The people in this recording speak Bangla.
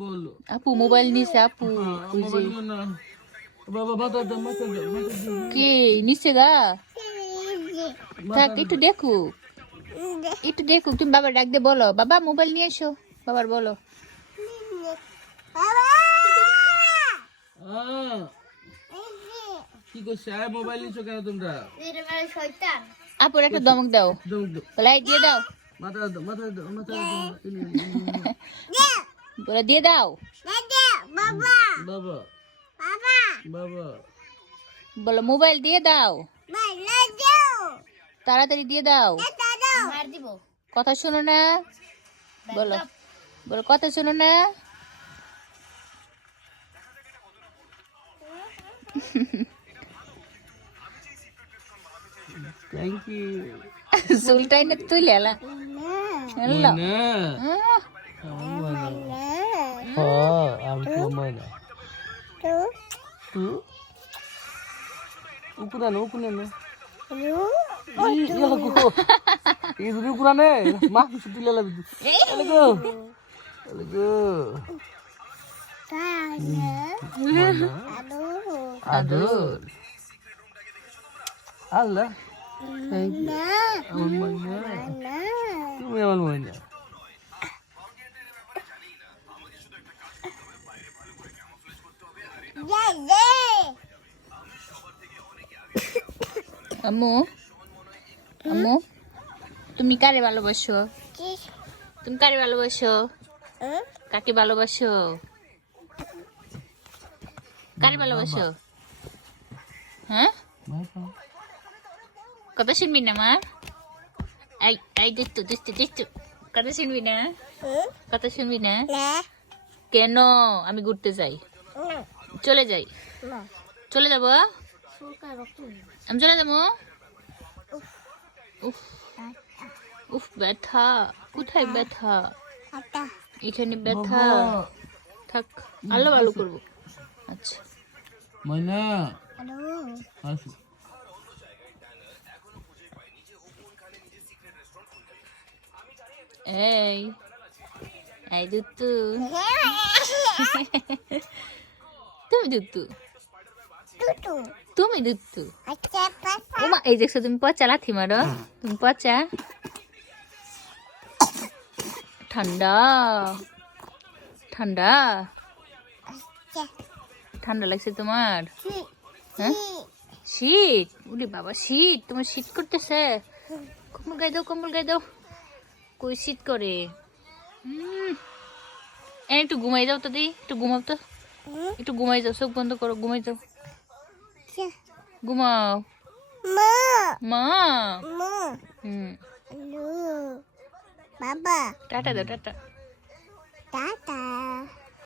বলো আপু মোবাইল নিছে আপু বাবা মাথা দাও কি নিচে গা থাক একটু দেখুক তুমি বাবার ডাক দিয়ে বলো বাবা মোবাইল নিয়ে এসো বাবার বলো কি করছে মোবাইল নিছো কেন তোমরা আপুর একটা দমক দাও লাইট দিয়ে দাও মাথা দাও বলে দিয়ে দাও বাবা বাবা বলো মোবাইল দিয়ে দাও তাড়াতাড়ি দিয়ে দাও কথা শোনো না বলো বলো কথা শোনো না থ্যাংক ইউ চুলটাই না তুই লেলা ukuran itu ukurannya mah sudah lele itu aduh Allah mana আম্মু আম্মু তুমি কারে ভালোবাসো তুমি কারে ভালোবাসো কাকে ভালোবাসো কারে ভালোবাসো হ্যাঁ কথা শুনবি না মা এই এই দেখতো কথা শুনবি না কথা শুনবি না কেন আমি ঘুরতে যাই চলে যাই চলে যাবো আমি চলে যাবো উফ ব্যথা কোথায় ব্যথা এখানে ব্যথা থাক আল্লাহ ভালো করবো আচ্ছা ময়না এই এই দুত্তু তুমি দুত্তু তুমি দুত্তু ওমা এই দেখছো তুমি পচা লাথি মারো তুমি পচা ঠান্ডা ঠান্ডা ঠান্ডা লাগছে তোমার হ্যাঁ শীত উরে বাবা শীত তোমার শীত করতেছে কম্বল গায়ে দাও কই শীত করে একটু ঘুমাই যাও তো দি একটু ঘুমাও তো একটু ঘুমাই যাও চোখ বন্ধ করো ঘুমাই যাও ঘুমাও মা বাবা টাটা দাও টাটা টাটা